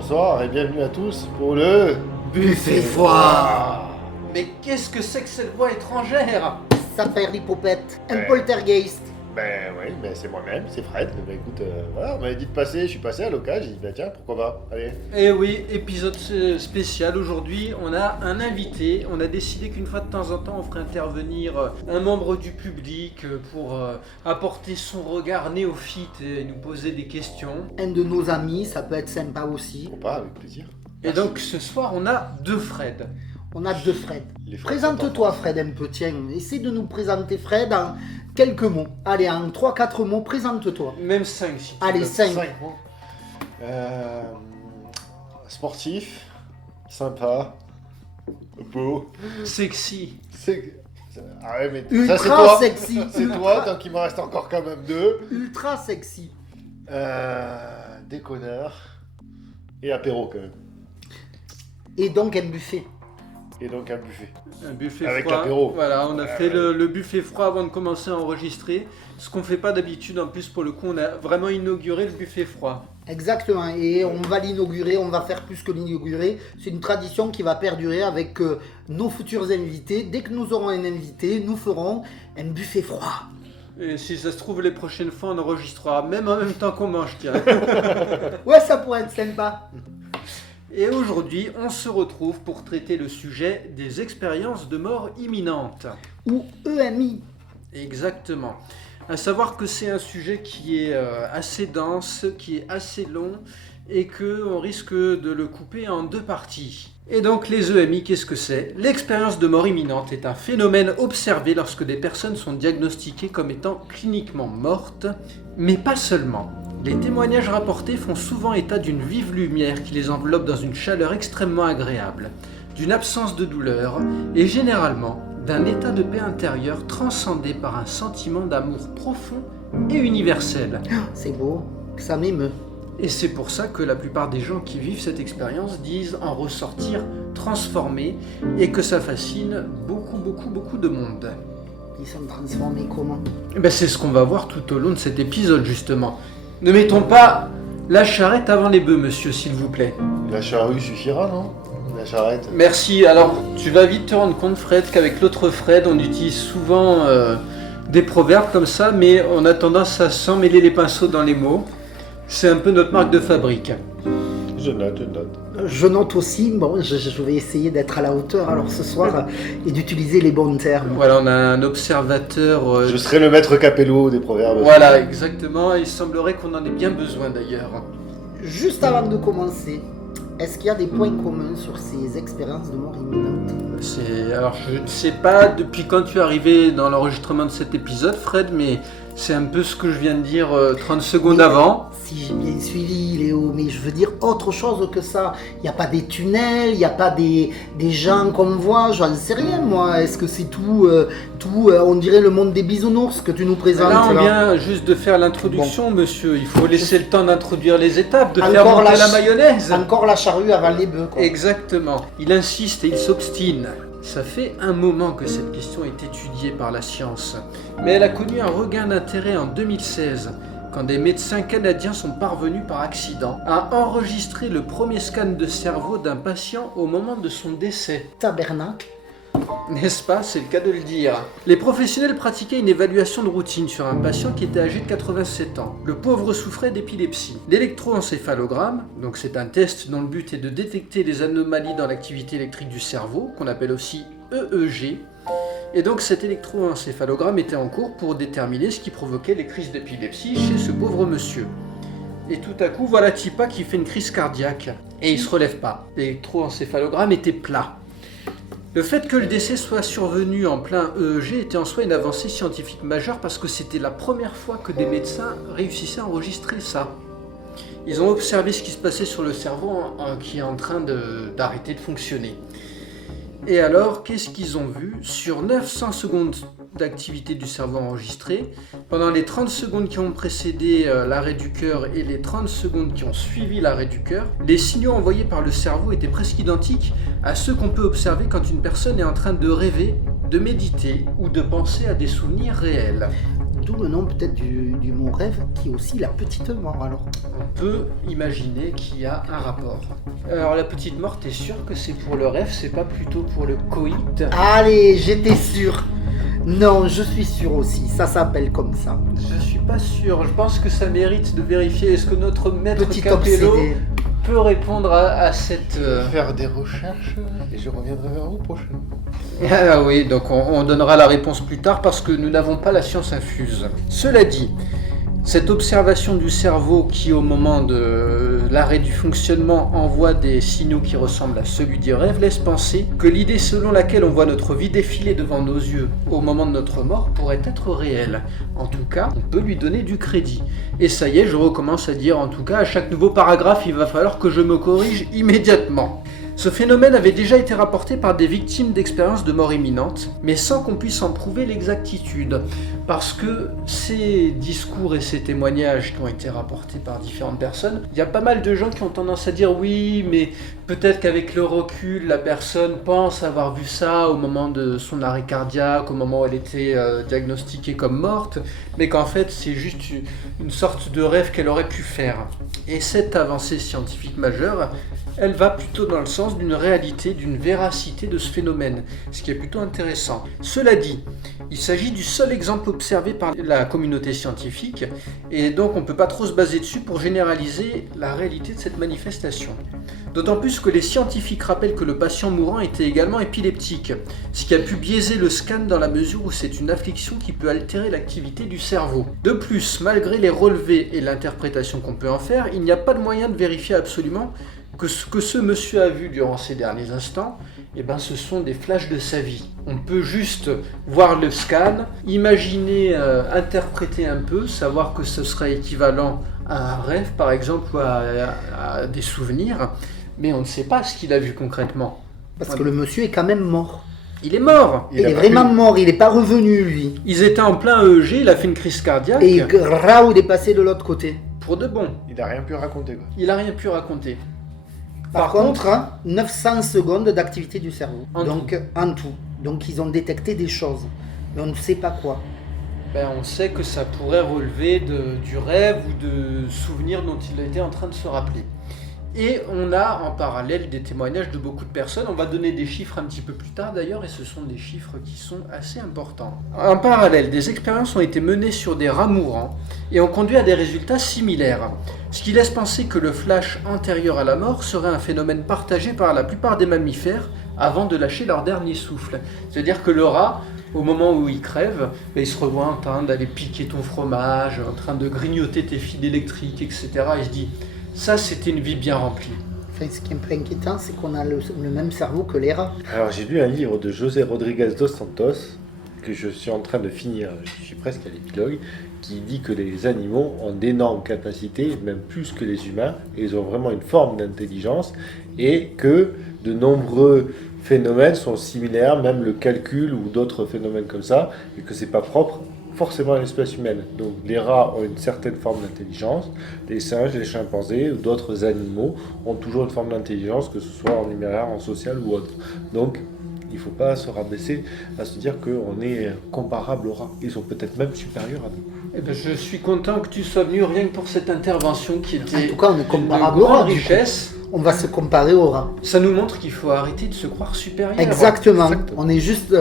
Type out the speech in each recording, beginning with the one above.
bonsoir et bienvenue à tous pour le Buffet froid. Mais qu'est-ce que c'est que cette voix étrangère? Ça fait Ripopette, un Ouais. poltergeist. Ben oui, ben c'est moi-même, c'est Fred. Ben écoute, voilà, on m'avait dit de passer, je suis passé à l'occasion, j'ai dit ben tiens, pourquoi pas, allez. Eh oui, épisode spécial. Aujourd'hui, on a un invité. On a décidé qu'une fois de temps en temps, on ferait intervenir un membre du public pour apporter son regard néophyte et nous poser des questions. Un de nos amis, ça peut être sympa aussi. Pourquoi pas, avec plaisir. Et donc, ce soir, on a deux Fred. On a deux Fred. Les Fred Présente-toi Fred un peu, tiens. Essaie de nous présenter Fred en quelques mots. Allez, en 3-4 mots, présente-toi. Même 5 si tu Allez, veux. 5. Sportif, sympa, beau, Sexy. Ah ouais, mais Ultra ça c'est toi. sexy. C'est toi, donc il m'en reste encore quand même deux. Ultra sexy. Déconneur et apéro quand même. Et donc un buffet. Et donc un buffet. Un buffet Avec froid. l'apéro. Voilà, on a fait le buffet froid avant de commencer à enregistrer. Ce qu'on fait pas d'habitude. En plus, pour le coup, on a vraiment inauguré le buffet froid. Exactement, et on va l'inaugurer, on va faire plus que l'inaugurer. C'est une tradition qui va perdurer avec nos futurs invités. Dès que nous aurons un invité, nous ferons un buffet froid. Et si ça se trouve, les prochaines fois, on enregistrera même en même temps qu'on mange, tiens. Ouais, ça pourrait être sympa. Et aujourd'hui, on se retrouve pour traiter le sujet des expériences de mort imminente. Ou EMI. Exactement. À savoir que c'est un sujet qui est assez dense, qui est assez long et qu'on risque de le couper en deux parties. Et donc les EMI, qu'est-ce que c'est? L'expérience de mort imminente est un phénomène observé lorsque des personnes sont diagnostiquées comme étant cliniquement mortes, mais pas seulement. Les témoignages rapportés font souvent état d'une vive lumière qui les enveloppe dans une chaleur extrêmement agréable, d'une absence de douleur et généralement d'un état de paix intérieure transcendé par un sentiment d'amour profond et universel. C'est beau, ça m'émeut. Et c'est pour ça que la plupart des gens qui vivent cette expérience disent en ressortir transformés et que ça fascine beaucoup de monde. Ils sont transformés comment? Et ben c'est ce qu'on va voir tout au long de cet épisode justement. Ne mettons pas la charrette avant les bœufs, monsieur, s'il vous plaît. La charrue suffira, non? La charrette. Merci. Alors, tu vas vite te rendre compte, Fred, qu'avec l'autre Fred, on utilise souvent des proverbes comme ça, mais on a tendance à s'emmêler les pinceaux dans les mots. C'est un peu notre marque de fabrique. Je note. Je note aussi, bon, je vais essayer d'être à la hauteur alors ce soir et d'utiliser les bons termes. Voilà, on a un observateur. Je serai le maître capello des proverbes. Voilà, exactement. Il semblerait qu'on en ait bien besoin d'ailleurs. Juste avant de commencer, est-ce qu'il y a des points communs sur ces expériences de mort imminente? Alors, je ne sais pas depuis quand tu es arrivé dans l'enregistrement de cet épisode, Fred, mais c'est un peu ce que je viens de dire 30 secondes Mais avant. Si j'ai bien suivi, Léo, mais je veux dire autre chose que ça. Il n'y a pas des tunnels, il n'y a pas des gens qu'on voit, j'en sais rien moi. Est-ce que c'est tout, on dirait le monde des bisounours que tu nous présentes Là, on vient juste de faire l'introduction, monsieur. Il faut laisser le temps d'introduire les étapes, de faire Encore monter la la mayonnaise. Encore la charrue avant les bœufs, quoi. Exactement. Il insiste et il s'obstine. Ça fait un moment que cette question est étudiée par la science. Mais elle a connu un regain d'intérêt en 2016, quand des médecins canadiens sont parvenus par accident à enregistrer le premier scan de cerveau d'un patient au moment de son décès. Tabernacle. N'est-ce pas? C'est le cas de le dire. Les professionnels pratiquaient une évaluation de routine sur un patient qui était âgé de 87 ans. Le pauvre souffrait d'épilepsie. L'électroencéphalogramme, donc c'est un test dont le but est de détecter les anomalies dans l'activité électrique du cerveau, qu'on appelle aussi EEG. Et donc cet électroencéphalogramme était en cours pour déterminer ce qui provoquait les crises d'épilepsie chez ce pauvre monsieur. Et tout à coup, voilà Tipa qui fait une crise cardiaque. Et il se relève pas. L'électroencéphalogramme était plat. Le fait que le décès soit survenu en plein EEG était en soi une avancée scientifique majeure parce que c'était la première fois que des médecins réussissaient à enregistrer ça. Ils ont observé ce qui se passait sur le cerveau qui est en train d'arrêter de fonctionner. Et alors, qu'est-ce qu'ils ont vu? Sur 900 secondes d'activité du cerveau enregistrée, pendant les 30 secondes qui ont précédé l'arrêt du cœur et les 30 secondes qui ont suivi l'arrêt du cœur, les signaux envoyés par le cerveau étaient presque identiques à ceux qu'on peut observer quand une personne est en train de rêver, de méditer ou de penser à des souvenirs réels. D'où le nom peut-être du mot rêve, qui est aussi la petite mort alors. On peut imaginer qu'il y a un rapport. Alors la petite mort, t'es sûr que c'est pour le rêve, c'est pas plutôt pour le coït? Allez, j'étais sûr. Non, je suis sûr aussi, ça s'appelle comme ça. Je suis pas sûr, je pense que ça mérite de vérifier. Est-ce que notre maître Petit Capello obsédé. peut répondre à cette... Faire des recherches et je reviendrai vers vous prochainement. Ah oui, donc on donnera la réponse plus tard parce que nous n'avons pas la science infuse. Cela dit, cette observation du cerveau qui, au moment de l'arrêt du fonctionnement, envoie des signaux qui ressemblent à celui du rêve, laisse penser que l'idée selon laquelle on voit notre vie défiler devant nos yeux au moment de notre mort pourrait être réelle. En tout cas, on peut lui donner du crédit. Et ça y est, je recommence à dire en tout cas, à chaque nouveau paragraphe, il va falloir que je me corrige immédiatement. Ce phénomène avait déjà été rapporté par des victimes d'expériences de mort imminente, mais sans qu'on puisse en prouver l'exactitude, parce que ces discours et ces témoignages qui ont été rapportés par différentes personnes, il y a pas mal de gens qui ont tendance à dire oui, mais peut-être qu'avec le recul, la personne pense avoir vu ça au moment de son arrêt cardiaque, au moment où elle était diagnostiquée comme morte, mais qu'en fait c'est juste une sorte de rêve qu'elle aurait pu faire. Et cette avancée scientifique majeure, elle va plutôt dans le sens d'une réalité, d'une véracité de ce phénomène, ce qui est plutôt intéressant. Cela dit, il s'agit du seul exemple observé par la communauté scientifique, et donc on ne peut pas trop se baser dessus pour généraliser la réalité de cette manifestation. D'autant plus que les scientifiques rappellent que le patient mourant était également épileptique, ce qui a pu biaiser le scan dans la mesure où c'est une affliction qui peut altérer l'activité du cerveau. De plus, malgré les relevés et l'interprétation qu'on peut en faire, il n'y a pas de moyen de vérifier absolument que ce que ce monsieur a vu durant ces derniers instants, ce sont des flashs de sa vie. On peut juste voir le scan, imaginer, interpréter un peu, savoir que ce serait équivalent à un rêve par exemple ou à des souvenirs, mais on ne sait pas ce qu'il a vu concrètement. Parce que le monsieur est quand même mort. Il est mort. Il est vraiment mort, il n'est pas revenu lui. Ils étaient en plein EEG, il a fait une crise cardiaque. Et Raoul est passé de l'autre côté. Pour de bon. Il n'a rien pu raconter quoi. Il n'a rien pu raconter. Par contre, 900 secondes d'activité du cerveau. En tout. Donc ils ont détecté des choses. Mais on ne sait pas quoi. On sait que ça pourrait relever du rêve ou de souvenirs dont il était en train de se rappeler. Et on a en parallèle des témoignages de beaucoup de personnes. On va donner des chiffres un petit peu plus tard d'ailleurs, et ce sont des chiffres qui sont assez importants. En parallèle, des expériences ont été menées sur des rats mourants et ont conduit à des résultats similaires. Ce qui laisse penser que le flash antérieur à la mort serait un phénomène partagé par la plupart des mammifères avant de lâcher leur dernier souffle. C'est-à-dire que le rat, au moment où il crève, il se revoit en train d'aller piquer ton fromage, en train de grignoter tes fils électriques, etc. Il se dit... Ça, c'était une vie bien remplie. Enfin, ce qui est un peu inquiétant, c'est qu'on a le même cerveau que les rats. Alors j'ai lu un livre de José Rodriguez dos Santos, que je suis en train de finir, je suis presque à l'épilogue, qui dit que les animaux ont d'énormes capacités, même plus que les humains, et ils ont vraiment une forme d'intelligence, et que de nombreux phénomènes sont similaires, même le calcul ou d'autres phénomènes comme ça, et que c'est pas propre forcément à l'espèce humaine. Donc les rats ont une certaine forme d'intelligence, les singes, les chimpanzés ou d'autres animaux ont toujours une forme d'intelligence, que ce soit en numéraire, en social ou autre. Donc il ne faut pas se rabaisser à se dire qu'on est comparable aux rats. Ils sont peut-être même supérieurs à nous. Je suis content que tu sois venu rien que pour cette intervention qui était en tout cas, on est comparable d'une aux rats, grande du richesse. On va se comparer aux rats. Ça nous montre qu'il faut arrêter de se croire supérieur. Exactement. On est juste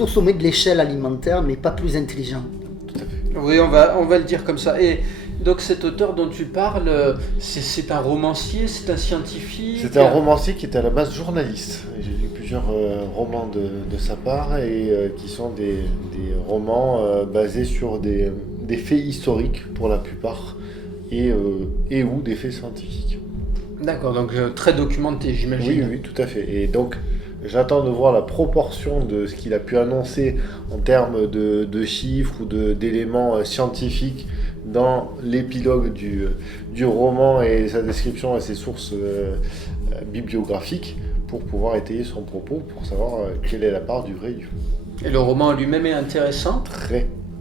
au sommet de l'échelle alimentaire, mais pas plus intelligent. Tout à fait. Oui, on va le dire comme ça. Et donc cet auteur dont tu parles, c'est un romancier, c'est un scientifique. C'est un romancier qui était à la base journaliste. J'ai lu plusieurs romans de sa part et qui sont des romans basés sur des faits historiques pour la plupart et ou des faits scientifiques. D'accord, donc très documenté, j'imagine. Oui, tout à fait. Et donc j'attends de voir la proportion de ce qu'il a pu annoncer en termes de chiffres ou d'éléments scientifiques dans l'épilogue du roman et sa description et ses sources bibliographiques pour pouvoir étayer son propos, pour savoir quelle est la part du vrai et du faux. Et le roman lui-même est intéressant ?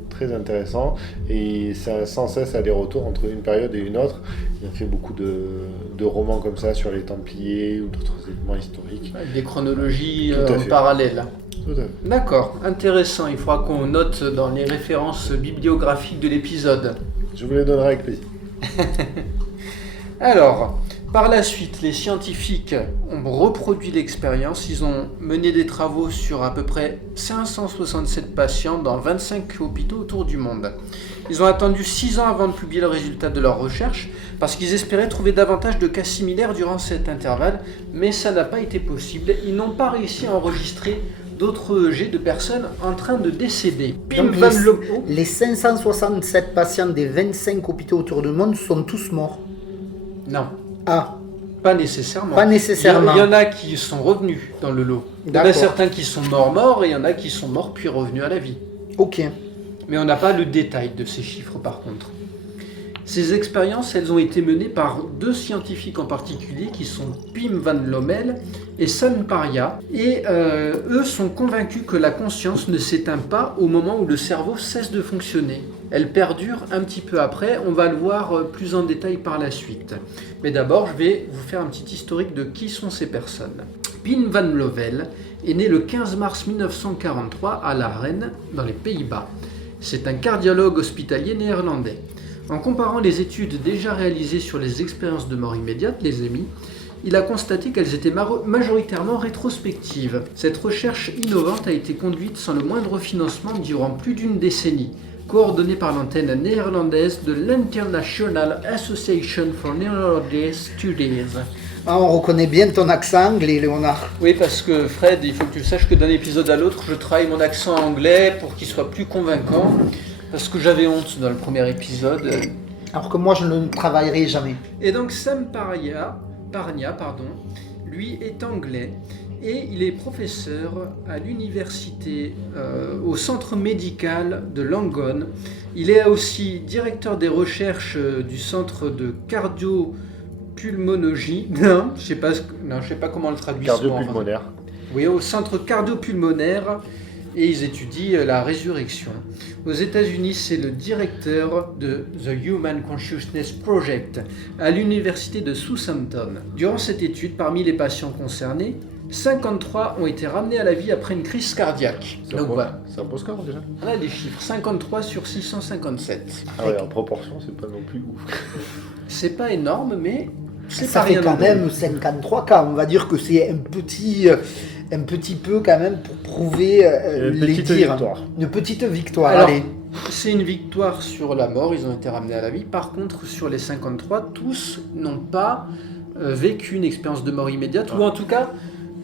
Très intéressant, et ça a sans cesse aller-retour entre une période et une autre. Il a fait beaucoup de romans comme ça sur les Templiers ou d'autres éléments historiques. Des chronologies Tout à en fait. parallèle. Tout à fait. D'accord, intéressant. Il faudra qu'on note dans les références bibliographiques de l'épisode. Je vous les donnerai avec plaisir. Alors, par la suite, les scientifiques ont reproduit l'expérience. Ils ont mené des travaux sur à peu près 567 patients dans 25 hôpitaux autour du monde. Ils ont attendu 6 ans avant de publier le résultat de leurs recherches parce qu'ils espéraient trouver davantage de cas similaires durant cet intervalle, mais ça n'a pas été possible. Ils n'ont pas réussi à enregistrer d'autres jets de personnes en train de décéder. Donc, les 567 patients des 25 hôpitaux autour du monde sont tous morts. Non. Ah, Pas nécessairement. pas nécessairement. Il y en a qui sont revenus dans le lot. Il y en a D'accord. certains qui sont morts et il y en a qui sont morts puis revenus à la vie. Ok. Mais on n'a pas le détail de ces chiffres par contre. Ces expériences, elles ont été menées par 2 scientifiques en particulier qui sont Pim van Lommel et Sam Paria. Et eux sont convaincus que la conscience ne s'éteint pas au moment où le cerveau cesse de fonctionner. Elle perdure un petit peu après, on va le voir plus en détail par la suite. Mais d'abord, je vais vous faire un petit historique de qui sont ces personnes. Pim van Lommel est né le 15 mars 1943 à La Rennes, dans les Pays-Bas. C'est un cardiologue hospitalier néerlandais. En comparant les études déjà réalisées sur les expériences de mort immédiate, les EMI, il a constaté qu'elles étaient majoritairement rétrospectives. Cette recherche innovante a été conduite sans le moindre financement durant plus d'une décennie, coordonnée par l'antenne néerlandaise de l'International Association for Neurology Studies. Ah, on reconnaît bien ton accent anglais, Léonard. Oui, parce que Fred, il faut que tu saches que d'un épisode à l'autre, je travaille mon accent anglais pour qu'il soit plus convaincant. Parce que j'avais honte dans le premier épisode. Alors que moi, je ne travaillerai jamais. Et donc Sam Parnia, lui est anglais et il est professeur à l'université au centre médical de Langon. Il est aussi directeur des recherches du centre de cardiopulmonologie. Non, je sais pas comment le traduire. Cardiopulmonaire. Oui, au centre cardiopulmonaire. Et ils étudient la résurrection. Aux États-Unis, c'est le directeur de The Human Consciousness Project à l'université de Southampton. Durant cette étude, parmi les patients concernés, 53 ont été ramenés à la vie après une crise cardiaque. C'est un beau score déjà. On a des chiffres, 53 sur 657. Ah ouais, en proportion, c'est pas non plus ouf. C'est pas énorme, mais c'est Ça pas fait rien quand non plus. même 53 cas. On va dire que c'est un petit peu quand même pour prouver Une les petite dires. victoire. Une petite victoire. Alors, Allez. c'est une victoire sur la mort, ils ont été ramenés à la vie. Par contre, sur les 53, tous n'ont pas vécu une expérience de mort immédiate, ou en tout cas,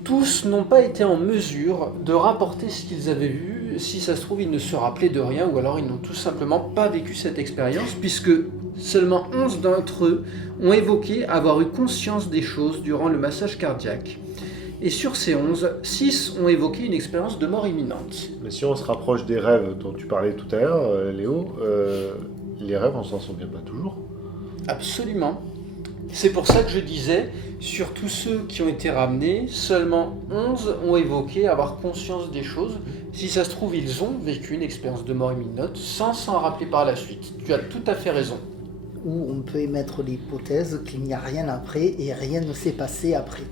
tous n'ont pas été en mesure de rapporter ce qu'ils avaient vu. Si ça se trouve, ils ne se rappelaient de rien, ou alors ils n'ont tout simplement pas vécu cette expérience, puisque seulement 11 d'entre eux ont évoqué avoir eu conscience des choses durant le massage cardiaque. Et sur ces 11, 6 ont évoqué une expérience de mort imminente. Mais si on se rapproche des rêves dont tu parlais tout à l'heure, Léo, les rêves, on s'en souvient pas toujours. Absolument. C'est pour ça que je disais, sur tous ceux qui ont été ramenés, seulement 11 ont évoqué avoir conscience des choses. Si ça se trouve, ils ont vécu une expérience de mort imminente sans s'en rappeler par la suite. Tu as tout à fait raison. Ou on peut émettre l'hypothèse qu'il n'y a rien après et rien ne s'est passé après.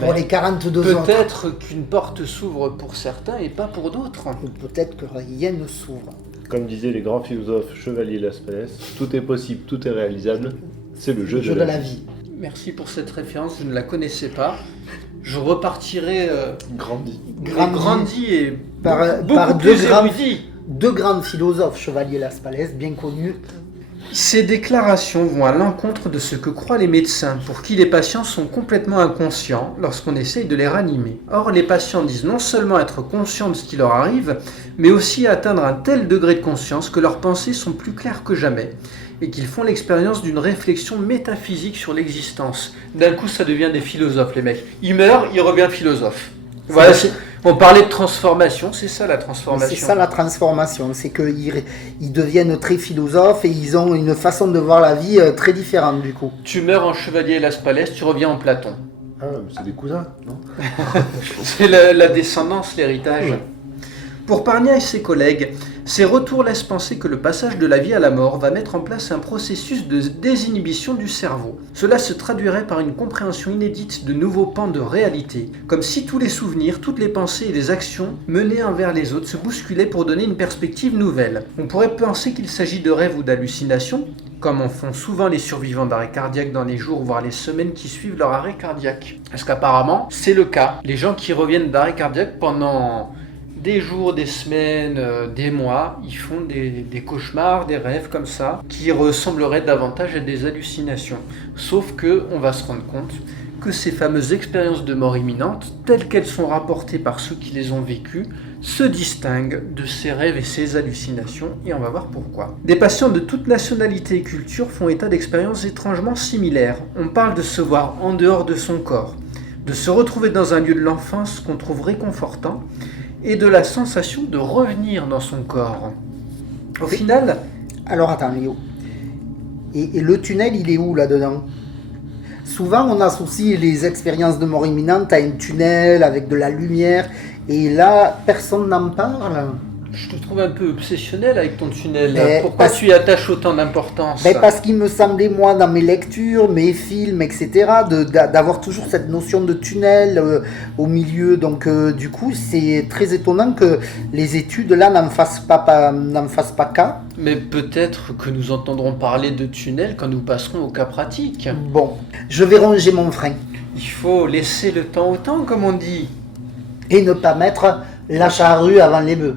Pour les 42 autres. Peut-être qu'une porte s'ouvre pour certains et pas pour d'autres. Ou peut-être que rien ne s'ouvre. Comme disaient les grands philosophes Chevalier Las Palais, tout est possible, tout est réalisable, c'est le jeu, Le jeu de la vie. Merci pour cette référence, je ne la connaissais pas. Je repartirai Grandi. grandi et Par beaucoup deux plus grands- érudit. Deux grands philosophes, Chevalier Las Palais, bien connus. Ces déclarations vont à l'encontre de ce que croient les médecins, pour qui les patients sont complètement inconscients lorsqu'on essaye de les ranimer. Or, les patients disent non seulement être conscients de ce qui leur arrive, mais aussi atteindre un tel degré de conscience que leurs pensées sont plus claires que jamais, et qu'ils font l'expérience d'une réflexion métaphysique sur l'existence. D'un coup, ça devient des philosophes, les mecs. Il meurt, il revient philosophe. Voilà, on parlait de transformation, c'est ça la transformation. C'est ça la transformation, c'est qu'ils deviennent très philosophes et ils ont une façon de voir la vie très différente du coup. Tu meurs en chevalier Las Palais, tu reviens en Platon. Ah, mais c'est des cousins, non? C'est la descendance, l'héritage. Pour Parnia et ses collègues, Ces retours laissent penser que le passage de la vie à la mort va mettre en place un processus de désinhibition du cerveau. Cela se traduirait par une compréhension inédite de nouveaux pans de réalité, comme si tous les souvenirs, toutes les pensées et les actions menées envers les autres se bousculaient pour donner une perspective nouvelle. On pourrait penser qu'il s'agit de rêves ou d'hallucinations, comme en font souvent les survivants d'arrêt cardiaque dans les jours voire les semaines qui suivent leur arrêt cardiaque. Parce qu'apparemment, c'est le cas. Les gens qui reviennent d'arrêt cardiaque pendant des jours, des semaines, des mois, ils font des cauchemars, des rêves comme ça, qui ressembleraient davantage à des hallucinations. Sauf que on va se rendre compte que ces fameuses expériences de mort imminente, telles qu'elles sont rapportées par ceux qui les ont vécues, se distinguent de ces rêves et ces hallucinations, et on va voir pourquoi. Des patients de toute nationalité et culture font état d'expériences étrangement similaires. On parle de se voir en dehors de son corps, de se retrouver dans un lieu de l'enfance qu'on trouve réconfortant, et de la sensation de revenir dans son corps. Au final... Alors attends, Léo. Et le tunnel, il est où là-dedans ? Souvent, on associe les expériences de mort imminente à un tunnel avec de la lumière, et là, personne n'en parle. Je te trouve un peu obsessionnel avec ton tunnel. Mais pourquoi parce- tu y attaches autant d'importance ? Parce qu'il me semblait, moi, dans mes lectures, mes films, etc., d'avoir toujours cette notion de tunnel au milieu. Donc, du coup, c'est très étonnant que les études, là, n'en fassent pas cas. Mais peut-être que nous entendrons parler de tunnel quand nous passerons au cas pratique. Bon, je vais ronger mon frein Il faut laisser le temps au temps, comme on dit. et ne pas mettre la charrue avant les bœufs,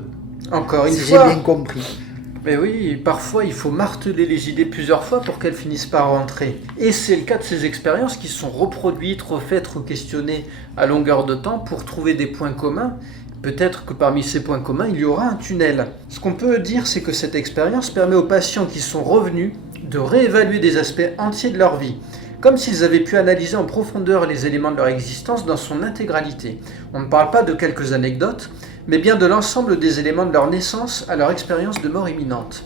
Encore une si j'ai fois. bien compris. Mais oui, parfois il faut marteler les idées plusieurs fois pour qu'elles finissent par rentrer. Et c'est le cas de ces expériences qui sont reproduites, refaites, questionnées à longueur de temps pour trouver des points communs. Peut-être que parmi ces points communs, il y aura un tunnel. Ce qu'on peut dire, c'est que cette expérience permet aux patients qui sont revenus de réévaluer des aspects entiers de leur vie, comme s'ils avaient pu analyser en profondeur les éléments de leur existence dans son intégralité. On ne parle pas de quelques anecdotes, mais bien de l'ensemble des éléments de leur naissance à leur expérience de mort imminente.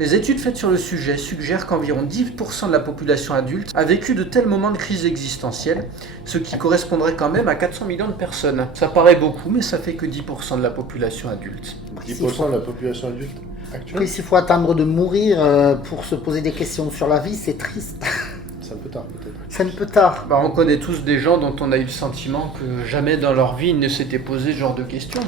Les études faites sur le sujet suggèrent qu'environ 10% de la population adulte a vécu de tels moments de crise existentielle, ce qui correspondrait quand même à 400 millions de personnes. Ça paraît beaucoup, mais ça fait que 10% de la population adulte. 10% de la population adulte actuelle. Après, s'il faut attendre de mourir pour se poser des questions sur la vie, c'est triste. C'est un peu tard peut-être. C'est un peu tard. On connaît tous des gens dont on a eu le sentiment que jamais dans leur vie ils ne s'étaient posé ce genre de questions.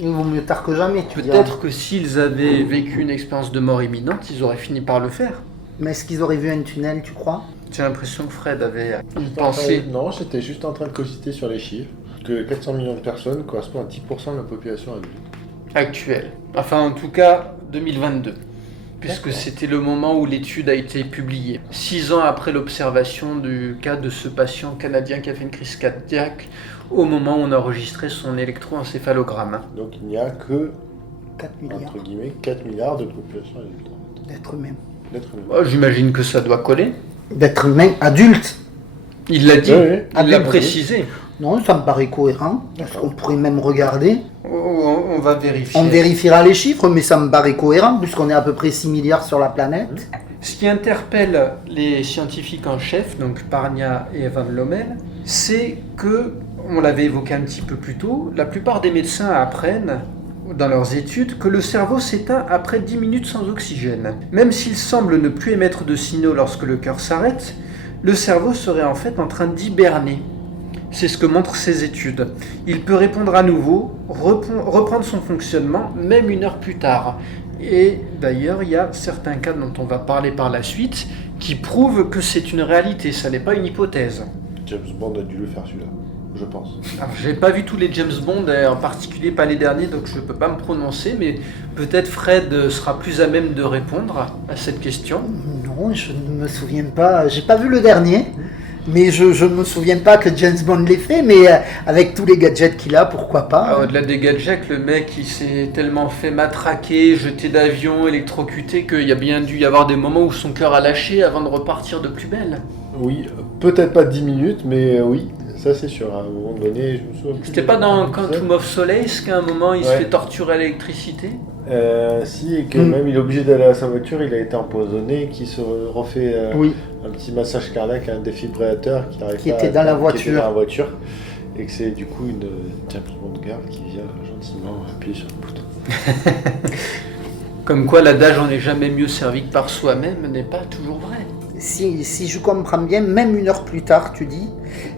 Il vaut mieux tard que jamais, tu diras. Peut-être que s'ils avaient vécu une expérience de mort imminente, ils auraient fini par le faire. Mais est-ce qu'ils auraient vu un tunnel, tu crois ? J'ai l'impression que Fred avait une pensée. Non, j'étais juste en train de cogiter sur les chiffres. Que 400 millions de personnes correspond à 10% de la population adulte. Actuelle. Enfin, en tout cas, 2022. Puisque D'accord. c'était le moment où l'étude a été publiée. 6 ans après l'observation du cas de ce patient canadien qui a fait une crise cardiaque, au moment où on a enregistré son électroencéphalogramme. Donc il n'y a que, 4 milliards entre guillemets, 4 milliards de population adulte. d'êtres humains. D'êtres humains. Oh, j'imagine que ça doit coller. D'êtres humains adultes. Il l'a dit, Oui, oui. il l'a Oui. précisé. Non, ça me paraît cohérent. D'accord. On pourrait même regarder. Oh, on va vérifier. On vérifiera les chiffres, mais ça me paraît cohérent, puisqu'on est à peu près 6 milliards sur la planète. Ce qui interpelle les scientifiques en chef, donc Parnia et Van Lommel, c'est que, on l'avait évoqué un petit peu plus tôt, la plupart des médecins apprennent dans leurs études que le cerveau s'éteint après 10 minutes sans oxygène. Même s'il semble ne plus émettre de signaux lorsque le cœur s'arrête, le cerveau serait en fait en train d'hiberner. C'est ce que montrent ces études. Il peut répondre à nouveau, reprendre son fonctionnement, même 1 heure plus tard. Et d'ailleurs, il y a certains cas dont on va parler par la suite qui prouvent que c'est une réalité, ça n'est pas une hypothèse. James Bond a dû le faire celui-là, je pense. Alors, j'ai pas vu tous les James Bond, en particulier pas les derniers, donc je peux pas me prononcer, mais peut-être Fred sera plus à même de répondre à cette question. Non, je ne me souviens pas. J'ai pas vu le dernier, mais je ne me souviens pas que James Bond l'ait fait, mais avec tous les gadgets qu'il a, pourquoi pas. Ah, au-delà des gadgets, le mec il s'est tellement fait matraquer, jeter d'avion, électrocuter, qu'il y a bien dû y avoir des moments où son cœur a lâché avant de repartir de plus belle. Oui, peut-être pas 10 minutes, mais oui, ça c'est sûr. À un moment donné, je me souviens plus. C'était pas dans Quantum of Solace qu'à un moment il se Ouais. fait torturer à l'électricité? Si, et que même il est obligé d'aller à sa voiture, il a été empoisonné, qui se refait Oui. un petit massage cardiaque, un défibrillateur qui n'arrive Qui pas était à- dans la qui voiture. était dans la voiture, et que c'est du coup une James Bond girl qui vient gentiment appuyer sur le bouton. Comme quoi l'adage on n'est jamais mieux servi que par soi-même n'est pas toujours vrai. Si je comprends bien, même 1 heure plus tard, tu dis,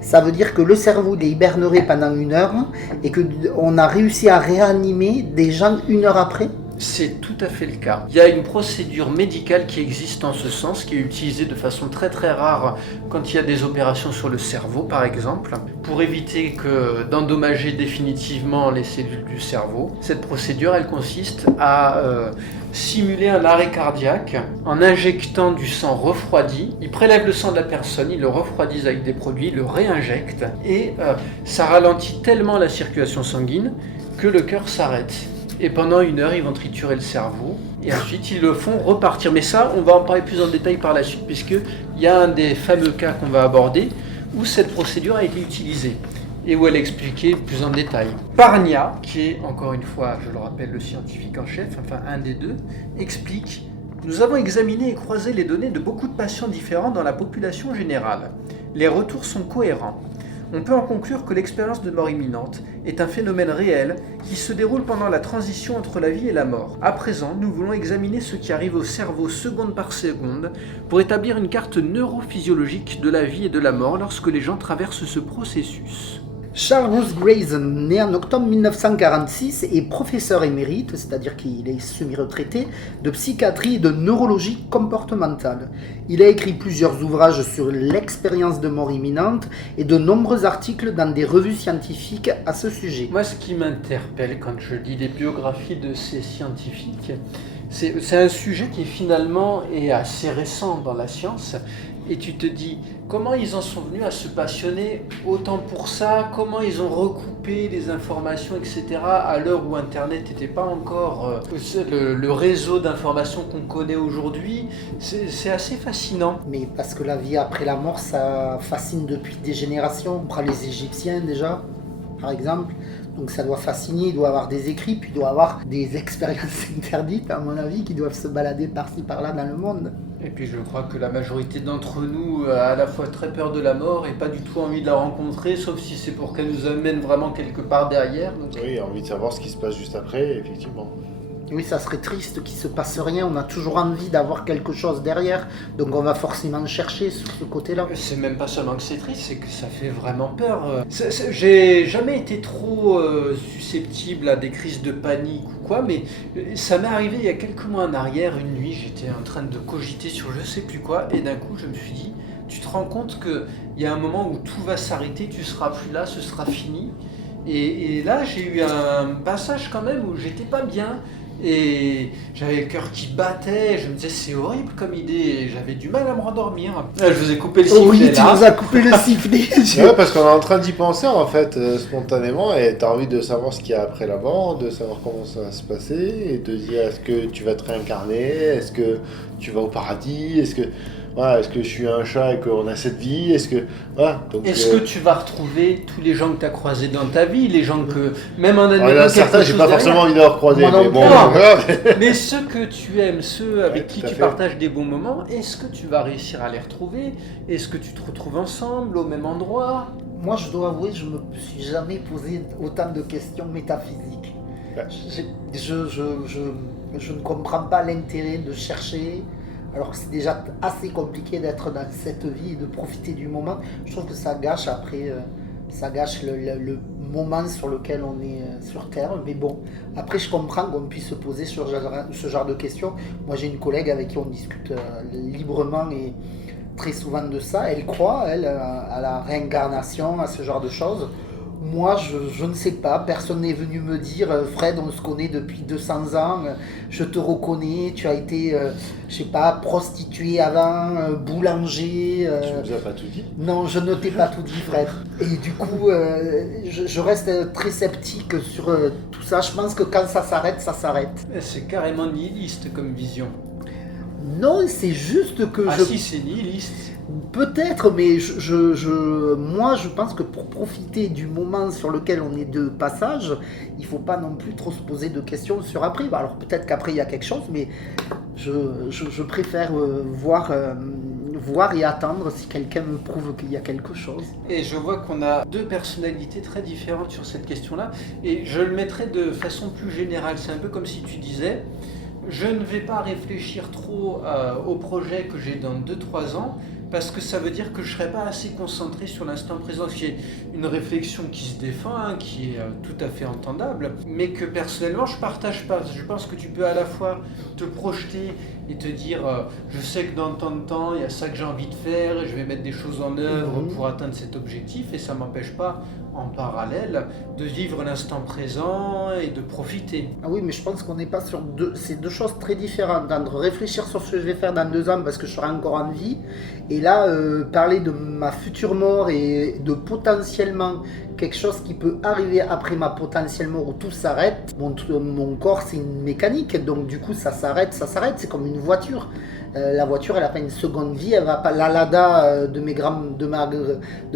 ça veut dire que le cerveau il est hibernerait pendant 1 heure et qu'on a réussi à réanimer des gens 1 heure après. C'est tout à fait le cas. Il y a une procédure médicale qui existe en ce sens, qui est utilisée de façon très très rare quand il y a des opérations sur le cerveau par exemple, pour éviter d'endommager définitivement les cellules du cerveau. Cette procédure elle consiste à simuler un arrêt cardiaque en injectant du sang refroidi. Ils prélèvent le sang de la personne, ils le refroidissent avec des produits, ils le réinjectent et ça ralentit tellement la circulation sanguine que le cœur s'arrête. Et pendant 1 heure, ils vont triturer le cerveau et ensuite ils le font repartir. Mais ça, on va en parler plus en détail par la suite puisqu'il y a un des fameux cas qu'on va aborder où cette procédure a été utilisée et où elle est expliquée plus en détail. Parnia, qui est encore une fois, je le rappelle, le scientifique en chef, enfin un des deux, explique: nous avons examiné et croisé les données de beaucoup de patients différents dans la population générale. Les retours sont cohérents. On peut en conclure que l'expérience de mort imminente est un phénomène réel qui se déroule pendant la transition entre la vie et la mort. À présent, nous voulons examiner ce qui arrive au cerveau seconde par seconde pour établir une carte neurophysiologique de la vie et de la mort lorsque les gens traversent ce processus. Charles Bruce Grayson, né en octobre 1946, est professeur émérite, c'est-à-dire qu'il est semi-retraité, de psychiatrie et de neurologie comportementale. Il a écrit plusieurs ouvrages sur l'expérience de mort imminente et de nombreux articles dans des revues scientifiques à ce sujet. Moi, ce qui m'interpelle quand je lis les biographies de ces scientifiques, c'est un sujet qui finalement est assez récent dans la science. Et tu te dis, comment ils en sont venus à se passionner autant pour ça? Comment ils ont recoupé les informations, etc. à l'heure où Internet n'était pas encore le réseau d'informations qu'on connaît aujourd'hui? C'est assez fascinant. Mais parce que la vie après la mort, ça fascine depuis des générations. On prend les Égyptiens déjà, par exemple. Donc ça doit fasciner, il doit avoir des écrits, puis il doit avoir des expériences interdites, à mon avis, qui doivent se balader par-ci par-là dans le monde. Et puis je crois que la majorité d'entre nous a à la fois très peur de la mort et pas du tout envie de la rencontrer, sauf si c'est pour qu'elle nous amène vraiment quelque part derrière. Donc... Oui, envie de savoir ce qui se passe juste après, effectivement. Oui, ça serait triste qu'il se passe rien, on a toujours envie d'avoir quelque chose derrière, donc on va forcément chercher sur ce côté-là. C'est même pas seulement que c'est triste, c'est que ça fait vraiment peur. J'ai jamais été trop susceptible à des crises de panique ou quoi, mais ça m'est arrivé il y a quelques mois en arrière, une nuit, j'étais en train de cogiter sur je sais plus quoi, et d'un coup je me suis dit, tu te rends compte qu'il y a un moment où tout va s'arrêter, tu seras plus là, ce sera fini. Et là j'ai eu un passage quand même où j'étais pas bien. Et j'avais le cœur qui battait, je me disais c'est horrible comme idée, et j'avais du mal à me rendormir. Je vous ai coupé le sifflet. Oui, là. tu nous as coupé le sifflet. Ouais, parce qu'on est en train d'y penser en fait spontanément, et t'as envie de savoir ce qu'il y a après la mort, de savoir comment ça va se passer, et de dire est-ce que tu vas te réincarner, est-ce que tu vas au paradis, est-ce que je suis un chat et qu'on a cette vie, est-ce que que tu vas retrouver tous les gens que tu as croisés dans ta vie, les gens que même en admettant certains j'ai pas forcément envie de les recroiser, mais bon. Mais ceux que tu aimes, ceux avec qui tu partages des bons moments, est-ce que tu vas réussir à les retrouver? Est-ce que tu te retrouves ensemble au même endroit? Moi, je dois avouer, je me suis jamais posé autant de questions métaphysiques. Ouais. Je ne comprends pas l'intérêt de chercher, alors que c'est déjà assez compliqué d'être dans cette vie et de profiter du moment. Je trouve que ça gâche après, ça gâche le moment sur lequel on est sur Terre. Mais bon, après je comprends qu'on puisse se poser sur ce genre de questions. Moi j'ai une collègue avec qui on discute librement et très souvent de ça. Elle croit, elle, à la réincarnation, à ce genre de choses. Moi, je ne sais pas, personne n'est venu me dire « Fred, on se connaît depuis 200 ans, je te reconnais, tu as été, je sais pas, prostituée avant, boulanger... Tu nous as pas tout dit ? Non, je ne t'ai pas tout dit, Fred. Et du coup, je reste très sceptique sur tout ça. Je pense que quand ça s'arrête, ça s'arrête. C'est carrément nihiliste comme vision. Non, c'est juste que si, c'est nihiliste. Peut-être, mais moi je pense que pour profiter du moment sur lequel on est de passage, il faut pas non plus trop se poser de questions sur après. Alors peut-être qu'après il y a quelque chose, mais je préfère voir et attendre si quelqu'un me prouve qu'il y a quelque chose. Et je vois qu'on a deux personnalités très différentes sur cette question-là, et je le mettrai de façon plus générale. C'est un peu comme si tu disais... je ne vais pas réfléchir trop au projet que j'ai dans 2-3 ans, parce que ça veut dire que je ne serai pas assez concentré sur l'instant présent. J'ai une réflexion qui se défend, qui est tout à fait entendable, mais que personnellement je ne partage pas. Je pense que tu peux à la fois te projeter et te dire je sais que dans tant de temps, il y a ça que j'ai envie de faire, et je vais mettre des choses en œuvre pour atteindre cet objectif, et ça ne m'empêche pas, en parallèle, de vivre l'instant présent et de profiter. Ah oui, mais je pense qu'on n'est pas sur c'est deux choses très différentes. Entre réfléchir sur ce que je vais faire dans 2 ans parce que je serai encore en vie, et là, parler de ma future mort et de potentiellement quelque chose qui peut arriver après ma potentielle mort où tout s'arrête. Mon corps, c'est une mécanique, donc du coup, ça s'arrête. C'est comme une voiture. La voiture, elle n'a pas une seconde vie, elle va pas. La Lada de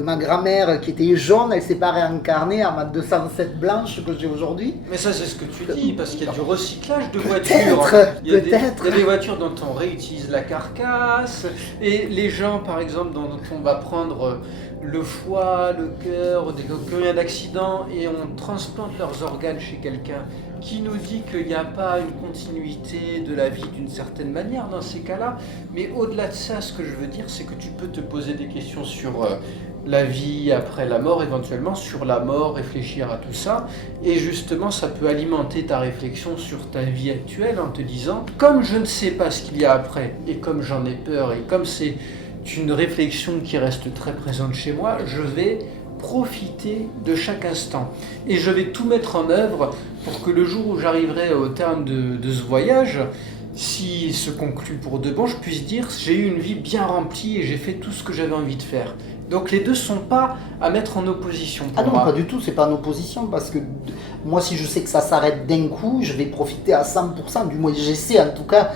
ma grand-mère qui était jaune, elle s'est pas réincarnée à ma 207 blanche que j'ai aujourd'hui. Mais ça, c'est ce que tu dis, parce qu'il y a du recyclage de voitures. Il y a des voitures dont on réutilise la carcasse, et les gens, par exemple, dont on va prendre le foie, le cœur, combien d'accidents, et on transplante leurs organes chez quelqu'un qui nous dit qu'il n'y a pas une continuité de la vie d'une certaine manière dans ces cas-là. Mais au-delà de ça, ce que je veux dire, c'est que tu peux te poser des questions sur la vie après la mort, éventuellement sur la mort, réfléchir à tout ça. Et justement, ça peut alimenter ta réflexion sur ta vie actuelle en te disant, comme je ne sais pas ce qu'il y a après, et comme j'en ai peur, et comme c'est une réflexion qui reste très présente chez moi, je vais profiter de chaque instant. Et je vais tout mettre en œuvre pour que le jour où j'arriverai au terme de ce voyage, s'il se conclut pour de bon, je puisse dire j'ai eu une vie bien remplie et j'ai fait tout ce que j'avais envie de faire. Donc les deux ne sont pas à mettre en opposition pour moi. Ah non, pas du tout, c'est pas en opposition, parce que moi, si je sais que ça s'arrête d'un coup, je vais profiter à 100%, du moins j'essaie en tout cas.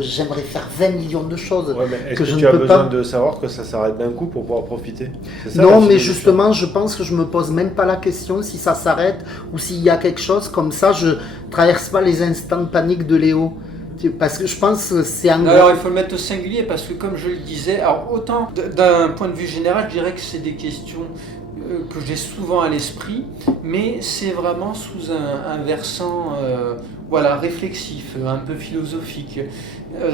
J'aimerais faire 20 millions de choses. Ouais, mais est-ce que que je tu ne as peux besoin pas. de savoir que ça s'arrête d'un coup pour pouvoir profiter? C'est ça, Non, la mais philosophie. justement, je pense que je me pose même pas la question si ça s'arrête ou s'il y a quelque chose comme ça. Je traverse pas les instants de panique de Léo. Parce que je pense que c'est un... Alors il faut le mettre au singulier parce que comme je le disais, alors autant d'un point de vue général, je dirais que c'est des questions que j'ai souvent à l'esprit, mais c'est vraiment sous un versant réflexif, un peu philosophique.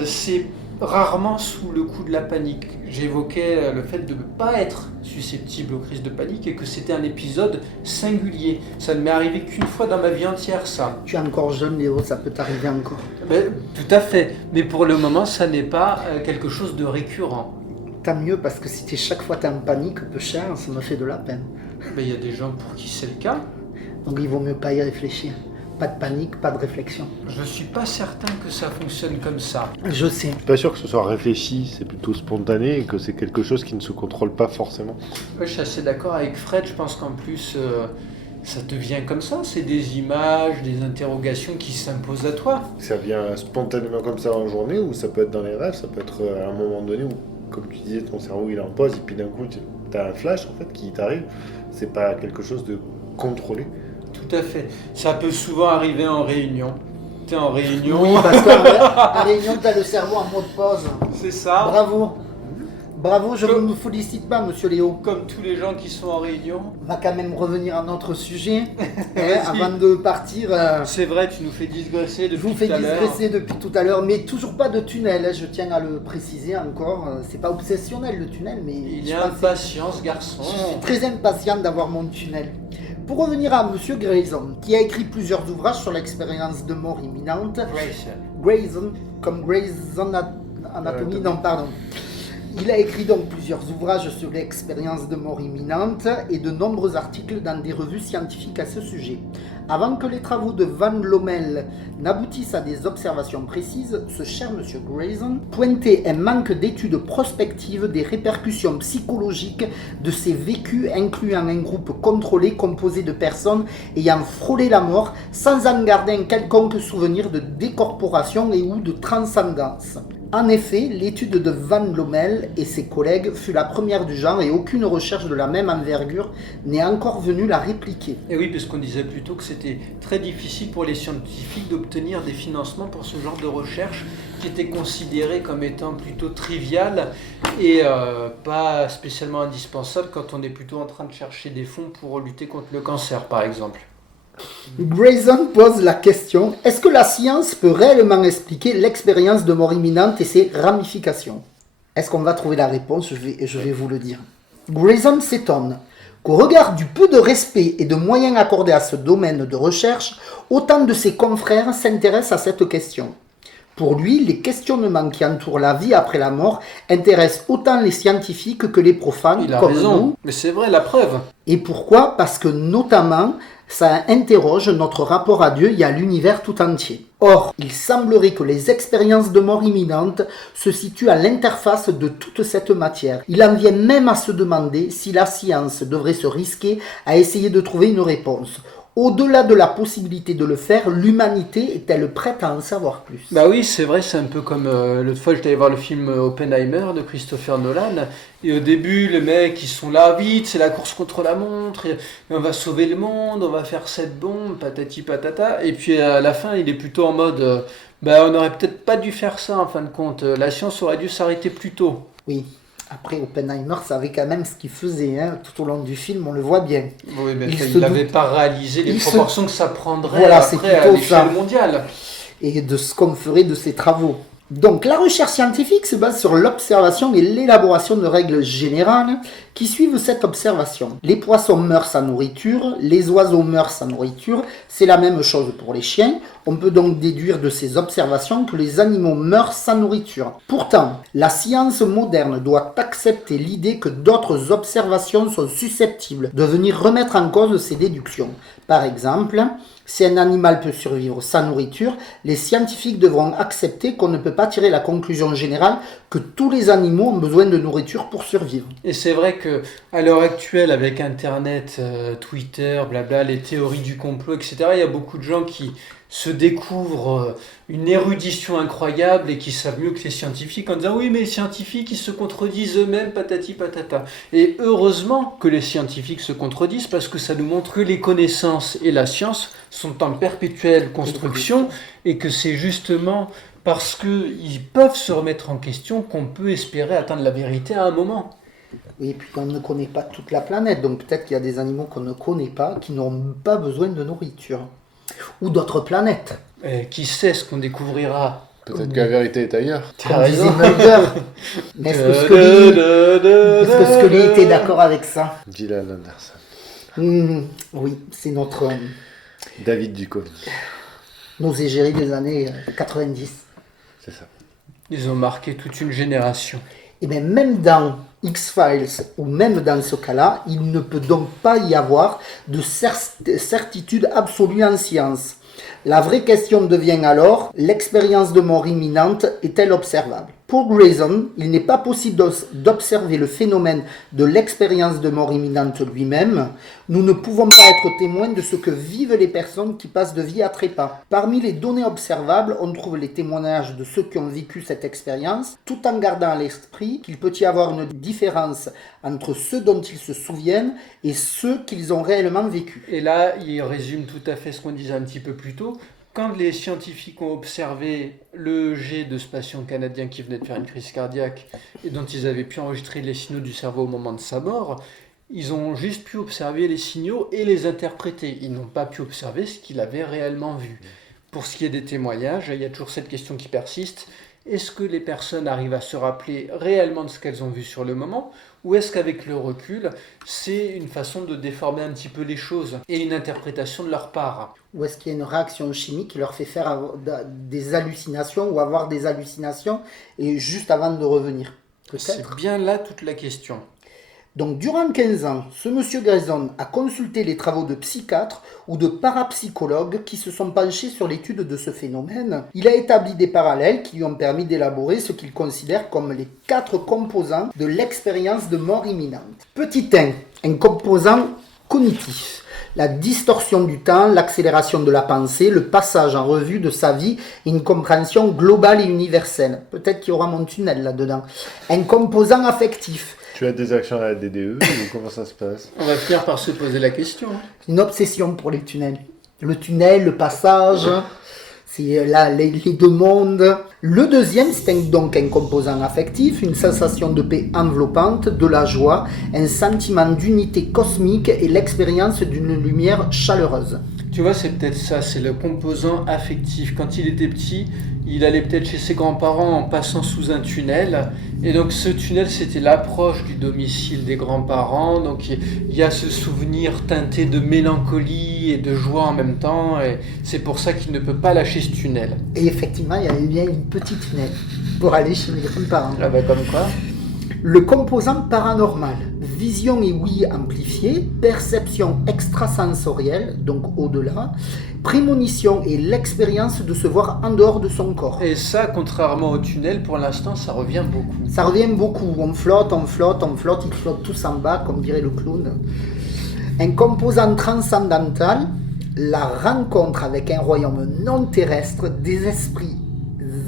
C'est rarement sous le coup de la panique. J'évoquais le fait de ne pas être susceptible aux crises de panique et que c'était un épisode singulier. Ça ne m'est arrivé qu'une fois dans ma vie entière, ça. Tu es encore jeune, Léo, ça peut t'arriver encore. Mais, tout à fait. Mais pour le moment, ça n'est pas quelque chose de récurrent. Tant mieux, parce que si chaque fois t'es en panique, peu cher, ça me fait de la peine. Mais il y a des gens pour qui c'est le cas. Donc il vaut mieux pas y réfléchir. Pas de panique, pas de réflexion. Je suis pas certain que ça fonctionne comme ça. Je sais. Je suis pas sûr que ce soit réfléchi, c'est plutôt spontané et que c'est quelque chose qui ne se contrôle pas forcément. Ouais, je suis assez d'accord avec Fred, je pense qu'en plus ça te vient comme ça, c'est des images, des interrogations qui s'imposent à toi. Ça vient spontanément comme ça en journée ou ça peut être dans les rêves, ça peut être à un moment donné où, comme tu disais, ton cerveau il est en pause et puis d'un coup tu as un flash en fait qui t'arrive. C'est pas quelque chose de contrôlé. Tout à fait. Ça peut souvent arriver en réunion. Tu es en réunion. Oui, parce qu'en réunion, tu as le cerveau en mode pause. C'est ça. Bravo. Bravo, je ne me félicite pas, monsieur Léo. Comme tous les gens qui sont en réunion. On va quand même revenir à notre sujet Vas-y. avant de partir. C'est vrai, tu nous fais digresser Je depuis vous fais tout à l'heure. digresser depuis tout à l'heure, mais toujours pas de tunnel, je tiens à le préciser encore. C'est pas obsessionnel le tunnel, mais Il y je a pense que impatience, garçon. je suis très impatient d'avoir mon tunnel. Pour revenir à monsieur Grayson, qui a écrit plusieurs ouvrages sur l'expérience de mort imminente, Grayson, comme Gray's Anatomy, non pardon. Il a écrit donc plusieurs ouvrages sur l'expérience de mort imminente et de nombreux articles dans des revues scientifiques à ce sujet. Avant que les travaux de Van Lommel n'aboutissent à des observations précises, ce cher monsieur Grayson pointait un manque d'études prospectives des répercussions psychologiques de ces vécus, incluant un groupe contrôlé composé de personnes ayant frôlé la mort sans en garder un quelconque souvenir de décorporation et ou de transcendance. En effet, l'étude de Van Lommel et ses collègues fut la première du genre et aucune recherche de la même envergure n'est encore venue la répliquer. Et oui, parce qu'on disait plutôt que c'était très difficile pour les scientifiques d'obtenir des financements pour ce genre de recherche qui était considéré comme étant plutôt trivial et pas spécialement indispensable quand on est plutôt en train de chercher des fonds pour lutter contre le cancer, par exemple. Grayson pose la question, est-ce que la science peut réellement expliquer l'expérience de mort imminente et ses ramifications? Est-ce qu'on va trouver la réponse? Je vais vous le dire. Grayson s'étonne qu'au regard du peu de respect et de moyens accordés à ce domaine de recherche, autant de ses confrères s'intéressent à cette question. Pour lui, les questionnements qui entourent la vie après la mort intéressent autant les scientifiques que les profanes, Il a comme raison, nous. mais c'est vrai, la preuve. Et pourquoi? Parce que notamment, ça interroge notre rapport à Dieu et à l'univers tout entier. Or, il semblerait que les expériences de mort imminente se situent à l'interface de toute cette matière. Il en vient même à se demander si la science devrait se risquer à essayer de trouver une réponse. Au-delà de la possibilité de le faire, l'humanité est-elle prête à en savoir plus? Bah oui, c'est vrai, c'est un peu comme l'autre fois j'étais allé voir le film Oppenheimer de Christopher Nolan, et au début les mecs ils sont là, vite, c'est la course contre la montre, et on va sauver le monde, on va faire cette bombe, patati patata, et puis à la fin il est plutôt en mode, on n'aurait peut-être pas dû faire ça en fin de compte, la science aurait dû s'arrêter plus tôt. Oui. Après, Oppenheimer savait quand même ce qu'il faisait, hein. Tout au long du film, on le voit bien. Oui, mais Il il se n'avait doute- pas réalisé les il se- proportions que ça prendrait Voilà, c'est après à plutôt l'échelle ça. mondiale. Et de ce qu'on ferait de ses travaux. Donc la recherche scientifique se base sur l'observation et l'élaboration de règles générales qui suivent cette observation. Les poissons meurent sa nourriture, les oiseaux meurent sa nourriture, c'est la même chose pour les chiens. On peut donc déduire de ces observations que les animaux meurent sa nourriture. Pourtant, la science moderne doit accepter l'idée que d'autres observations sont susceptibles de venir remettre en cause ces déductions. Par exemple, si un animal peut survivre sans nourriture, les scientifiques devront accepter qu'on ne peut pas tirer la conclusion générale que tous les animaux ont besoin de nourriture pour survivre. Et c'est vrai que à l'heure actuelle, avec Internet, Twitter, blabla, les théories du complot, etc., il y a beaucoup de gens qui se découvrent une érudition incroyable et qui savent mieux que les scientifiques en disant oui mais les scientifiques ils se contredisent eux-mêmes patati patata. Et heureusement que les scientifiques se contredisent parce que ça nous montre que les connaissances et la science sont en perpétuelle construction et que c'est justement parce qu'ils peuvent se remettre en question qu'on peut espérer atteindre la vérité à un moment. Oui, et puis on ne connaît pas toute la planète, donc peut-être qu'il y a des animaux qu'on ne connaît pas qui n'ont pas besoin de nourriture. Ou d'autres planètes. Qui sait ce qu'on découvrira? Peut-être que la vérité est ailleurs. T'as Comme disait raison. Mulder. Mais est-ce que Scully était d'accord avec ça? Gillian Anderson. Oui, c'est notre David Duchovny. nos égéries des années 90. C'est ça. Ils ont marqué toute une génération. Et bien même dans X-Files, ou même dans ce cas-là, il ne peut donc pas y avoir de certitude absolue en science. La vraie question devient alors, l'expérience de mort imminente est-elle observable? Pour Grayson, il n'est pas possible d'observer le phénomène de l'expérience de mort imminente lui-même. Nous ne pouvons pas être témoins de ce que vivent les personnes qui passent de vie à trépas. Parmi les données observables, on trouve les témoignages de ceux qui ont vécu cette expérience, tout en gardant à l'esprit qu'il peut y avoir une différence entre ceux dont ils se souviennent et ceux qu'ils ont réellement vécu. Et là, il résume tout à fait ce qu'on disait un petit peu plus tôt. Quand les scientifiques ont observé le jet de ce patient canadien qui venait de faire une crise cardiaque et dont ils avaient pu enregistrer les signaux du cerveau au moment de sa mort, ils ont juste pu observer les signaux et les interpréter. Ils n'ont pas pu observer ce qu'il avait réellement vu. Pour ce qui est des témoignages, il y a toujours cette question qui persiste. Est-ce que les personnes arrivent à se rappeler réellement de ce qu'elles ont vu sur le moment, ou est-ce qu'avec le recul, c'est une façon de déformer un petit peu les choses et une interprétation de leur part? Ou est-ce qu'il y a une réaction chimique qui leur fait faire des hallucinations ou avoir des hallucinations et juste avant de revenir? C'est Peut-être. bien là toute la question. Donc durant 15 ans, ce monsieur Grayson a consulté les travaux de psychiatres ou de parapsychologues qui se sont penchés sur l'étude de ce phénomène. Il a établi des parallèles qui lui ont permis d'élaborer ce qu'il considère comme les 4 composants de l'expérience de mort imminente. Petit 1, un composant cognitif. La distorsion du temps, l'accélération de la pensée, le passage en revue de sa vie et une compréhension globale et universelle. Peut-être qu'il y aura mon tunnel là-dedans. Un composant affectif. Tu as des actions à la DDE ou comment ça se passe? On va finir par se poser la question. Une obsession pour les tunnels. Le tunnel, le passage, c'est là les deux mondes. Le deuxième, c'est donc un composant affectif, une sensation de paix enveloppante, de la joie, un sentiment d'unité cosmique et l'expérience d'une lumière chaleureuse. Tu vois, c'est peut-être ça, c'est le composant affectif. Quand il était petit, il allait peut-être chez ses grands-parents en passant sous un tunnel. Et donc ce tunnel, c'était l'approche du domicile des grands-parents. Donc il y a ce souvenir teinté de mélancolie et de joie en même temps. Et c'est pour ça qu'il ne peut pas lâcher ce tunnel. Et effectivement, il y avait bien une petite tunnel pour aller chez mes grands-parents. Ah bah comme quoi. Le composant paranormal, vision et ouïe amplifiée, perception extrasensorielle, donc au-delà, prémonition et l'expérience de se voir en dehors de son corps. Et ça, contrairement au tunnel, pour l'instant, ça revient beaucoup. Ça revient beaucoup, on flotte, ils flottent tous en bas, comme dirait le clown. Un composant transcendantal, la rencontre avec un royaume non terrestre, des esprits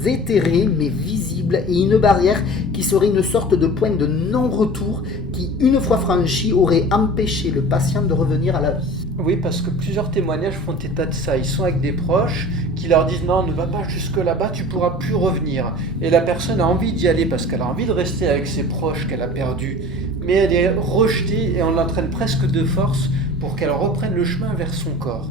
éthérés mais visibles et une barrière qui serait une sorte de point de non-retour qui, une fois franchi, aurait empêché le patient de revenir à la vie. Oui, parce que plusieurs témoignages font état de ça. Ils sont avec des proches qui leur disent non, ne va pas jusque là-bas, tu pourras plus revenir. Et la personne a envie d'y aller parce qu'elle a envie de rester avec ses proches qu'elle a perdus. Mais elle est rejetée et on l'entraîne presque de force pour qu'elle reprenne le chemin vers son corps.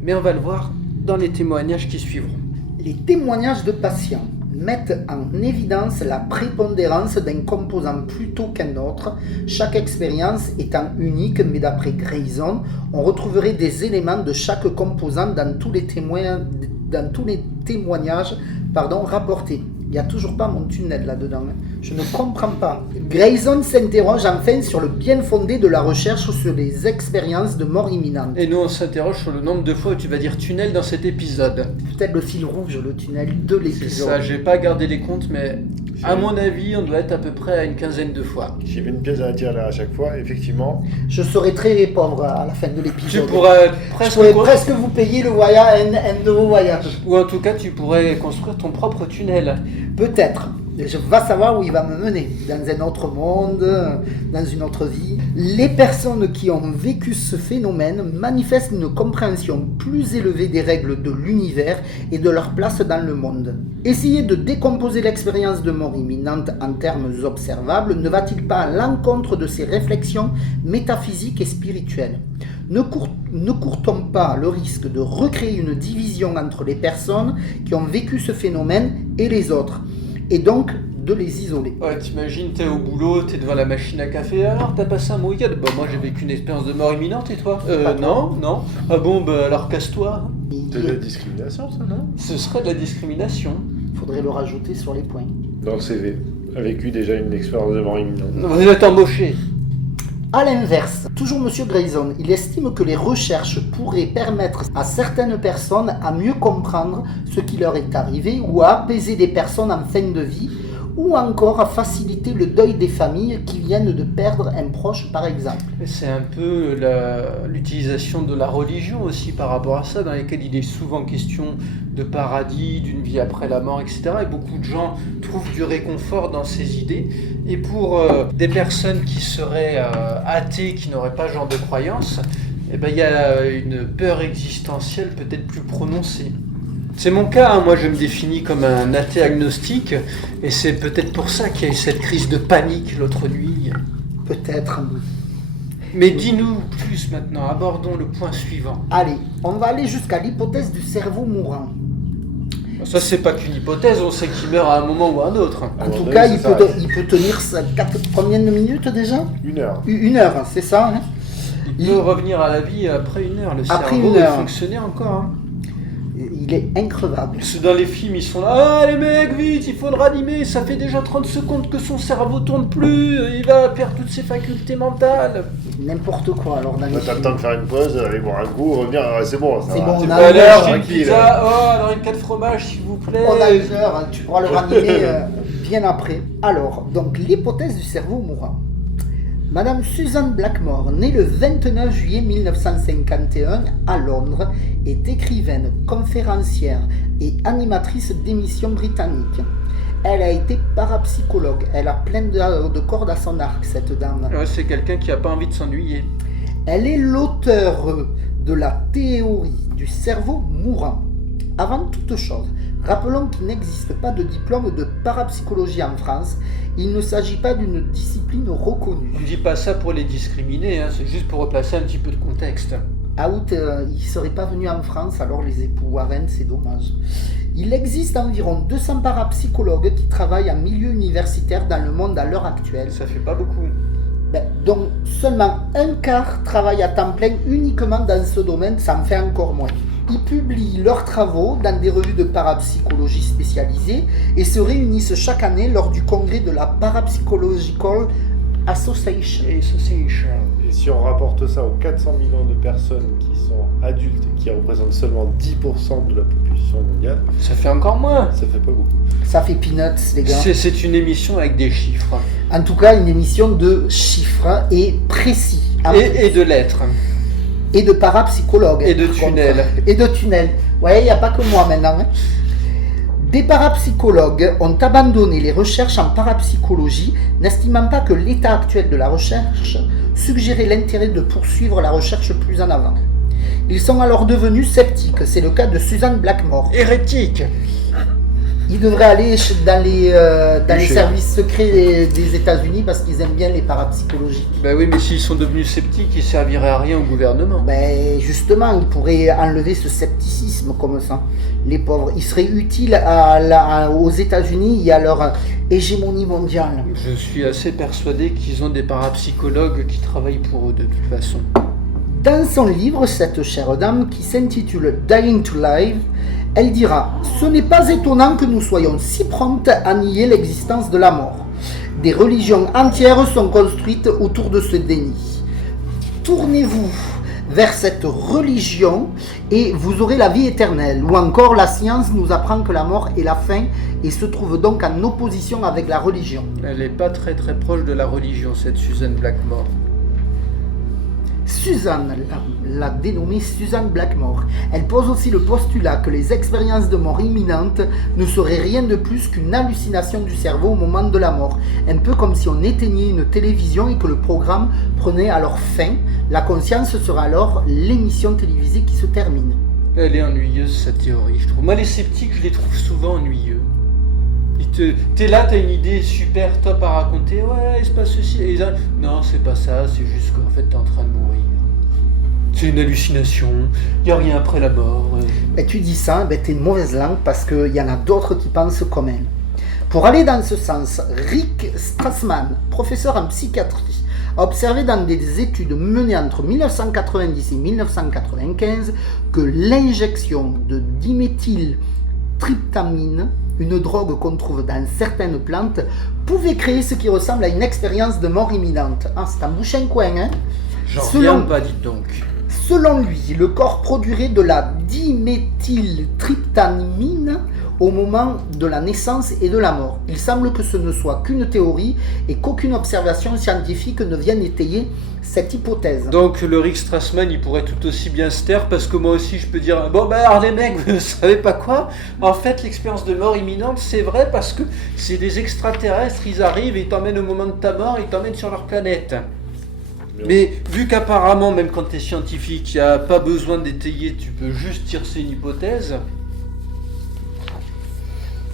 Mais on va le voir dans les témoignages qui suivront. Les témoignages de patients mettent en évidence la prépondérance d'un composant plutôt qu'un autre, chaque expérience étant unique, mais d'après Grayson, on retrouverait des éléments de chaque composant dans tous les témoignages rapportés. Il n'y a toujours pas mon tunnel là-dedans. Je ne comprends pas. Grayson s'interroge enfin sur le bien fondé de la recherche sur les expériences de mort imminente. Et nous, on s'interroge sur le nombre de fois où tu vas dire tunnel dans cet épisode. Peut-être le fil rouge, le tunnel de C'est l'épisode. ça, j'ai pas gardé les comptes, mais à mon avis, on doit être à peu près à une quinzaine de fois. J'ai mis une pièce à l'intérieur à chaque fois, effectivement. Je serai très pauvre à la fin de Tu l'épisode. pourrais Je pourrais presque... presque vous payer le voyage, un nouveau voyage. Ou en tout cas, tu pourrais construire ton propre tunnel. Peut-être. Je vais savoir où il va me mener. Dans un autre monde, dans une autre vie. Les personnes qui ont vécu ce phénomène manifestent une compréhension plus élevée des règles de l'univers et de leur place dans le monde. Essayer de décomposer l'expérience de mort imminente en termes observables ne va-t-il pas à l'encontre de ces réflexions métaphysiques et spirituelles ? Ne court-on pas le risque de recréer une division entre les personnes qui ont vécu ce phénomène et les autres, et donc de les isoler? Ouais, t'imagines, t'es au boulot, t'es devant la machine à café, alors t'as passé un bon week-end? Bah moi j'ai vécu une expérience de mort imminente, et toi? Non. Ah bon, bah alors casse-toi. C'est de la discrimination, ça, non? Ce serait de la discrimination. Il faudrait le rajouter sur les points. Dans le CV. A vécu déjà une expérience de mort imminente. Vous êtes embauché. A l'inverse, toujours M. Grayson, il estime que les recherches pourraient permettre à certaines personnes à mieux comprendre ce qui leur est arrivé ou à apaiser des personnes en fin de vie ou encore à faciliter le deuil des familles qui viennent de perdre un proche par exemple. C'est un peu l'utilisation de la religion aussi par rapport à ça, dans lesquelles il est souvent question de paradis, d'une vie après la mort, etc. Et beaucoup de gens trouvent du réconfort dans ces idées. Et pour des personnes qui seraient athées, qui n'auraient pas ce genre de croyance, eh ben, il y a une peur existentielle peut-être plus prononcée. C'est mon cas, hein. Moi je me définis comme un athée agnostique, et c'est peut-être pour ça qu'il y a eu cette crise de panique l'autre nuit. Peut-être. Mais dis-nous plus maintenant, abordons le point suivant. Allez, on va aller jusqu'à l'hypothèse du cerveau mourant. Ça c'est pas qu'une hypothèse, on sait qu'il meurt à un moment ou à un autre. En tout cas, il peut tenir combien de minutes déjà? 1 heure. 1 heure, c'est ça, hein? Il peut revenir à la vie après 1 heure, le Après cerveau 1 heure. peut fonctionner encore. Hein. Il est increvable. C'est dans les films, ils sont là, ah les mecs, vite, il faut le ranimer, ça fait déjà 30 secondes que son cerveau tourne plus, il va perdre toutes ses facultés mentales. N'importe quoi, alors dans les T'as le films. temps de faire une pause, aller boire un coup, revenir, c'est bon, ça C'est va. bon, Tu on peux a aller une heure, acheter une tranquille. pizza, oh alors une 4 fromages s'il vous plaît. On a 1 heure, hein, tu pourras le ranimer bien après. Alors, donc l'hypothèse du cerveau mourant. Madame Susan Blackmore, née le 29 juillet 1951 à Londres, est écrivaine, conférencière et animatrice d'émissions britanniques. Elle a été parapsychologue. Elle a plein de cordes à son arc, cette dame. Ouais, c'est quelqu'un qui a pas envie de s'ennuyer. Elle est l'auteure de la théorie du cerveau mourant. Avant toute chose, rappelons qu'il n'existe pas de diplôme de parapsychologie en France. Il ne s'agit pas d'une discipline reconnue. On ne dit pas ça pour les discriminer, hein, c'est juste pour replacer un petit peu de contexte. Out, il ne serait pas venu en France, alors les époux Warren, c'est dommage. Il existe environ 200 parapsychologues qui travaillent en milieu universitaire dans le monde à l'heure actuelle. Ça fait pas beaucoup. Donc seulement un quart travaille à temps plein uniquement dans ce domaine, ça en fait encore moins. Ils publient leurs travaux dans des revues de parapsychologie spécialisées et se réunissent chaque année lors du congrès de la Parapsychological Association. Et si on rapporte ça aux 400 millions de personnes qui sont adultes et qui représentent seulement 10% de la population mondiale, Ça fait encore moins. ça fait pas beaucoup. Ça fait peanuts, les gars. C'est une émission avec des chiffres. En tout cas, une émission de chiffres et précis. Et de lettres. Et de parapsychologues. Et de par tunnels. contre. Et de tunnels. Ouais, il n'y a pas que moi maintenant. Hein. Des parapsychologues ont abandonné les recherches en parapsychologie, n'estimant pas que l'état actuel de la recherche suggérait l'intérêt de poursuivre la recherche plus en avant. Ils sont alors devenus sceptiques. C'est le cas de Susan Blackmore. Hérétique. Ils devraient aller dans les Chez- services secrets des États-Unis parce qu'ils aiment bien les parapsychologiques. Ben oui, mais s'ils sont devenus sceptiques, ils serviraient à rien au gouvernement. Ben justement, ils pourraient enlever ce scepticisme comme ça. Les pauvres, ils seraient utiles aux États-Unis et à leur hégémonie mondiale. Je suis assez persuadé qu'ils ont des parapsychologues qui travaillent pour eux de toute façon. Dans son livre, cette chère dame qui s'intitule Dying to Live, elle dira « Ce n'est pas étonnant que nous soyons si promptes à nier l'existence de la mort. Des religions entières sont construites autour de ce déni. Tournez-vous vers cette religion et vous aurez la vie éternelle. Ou encore, la science nous apprend que la mort est la fin et se trouve donc en opposition avec la religion. » Elle n'est pas très proche de la religion, cette Susan Blackmore. Suzanne, la dénommée Susan Blackmore, elle pose aussi le postulat que les expériences de mort imminente ne seraient rien de plus qu'une hallucination du cerveau au moment de la mort. Un peu comme si on éteignait une télévision et que le programme prenait alors fin. La conscience sera alors l'émission télévisée qui se termine. Elle est ennuyeuse, sa théorie, je trouve. Moi, les sceptiques, je les trouve souvent ennuyeux. T'es là, t'as une idée super top à raconter. Ouais, il se passe ceci. Et ils arrivent, non, c'est pas ça, c'est juste qu'en fait, t'es en train de mourir. C'est une hallucination, il n'y a rien après la mort. Ben, tu dis ça, ben, t'es une mauvaise langue parce qu'il y en a d'autres qui pensent comme elle. Pour aller dans ce sens, Rick Strassman, professeur en psychiatrie, a observé dans des études menées entre 1990 et 1995 que l'injection de diméthyltryptamine, une drogue qu'on trouve dans certaines plantes, pouvait créer ce qui ressemble à une expérience de mort imminente. Ah, c'est un bouche un coin, hein. J'en Selon- reviens pas, dites donc. Selon lui, le corps produirait de la diméthyltryptamine au moment de la naissance et de la mort. Il semble que ce ne soit qu'une théorie et qu'aucune observation scientifique ne vienne étayer cette hypothèse. Donc le Rick Strassman, il pourrait tout aussi bien se taire parce que moi aussi je peux dire bon ben alors les mecs, vous savez pas quoi? En fait l'expérience de mort imminente c'est vrai parce que c'est des extraterrestres, ils arrivent et ils t'emmènent au moment de ta mort, ils t'emmènent sur leur planète. Mais vu qu'apparemment même quand tu es scientifique, il n'y a pas besoin d'étayer, tu peux juste dire c'est une hypothèse.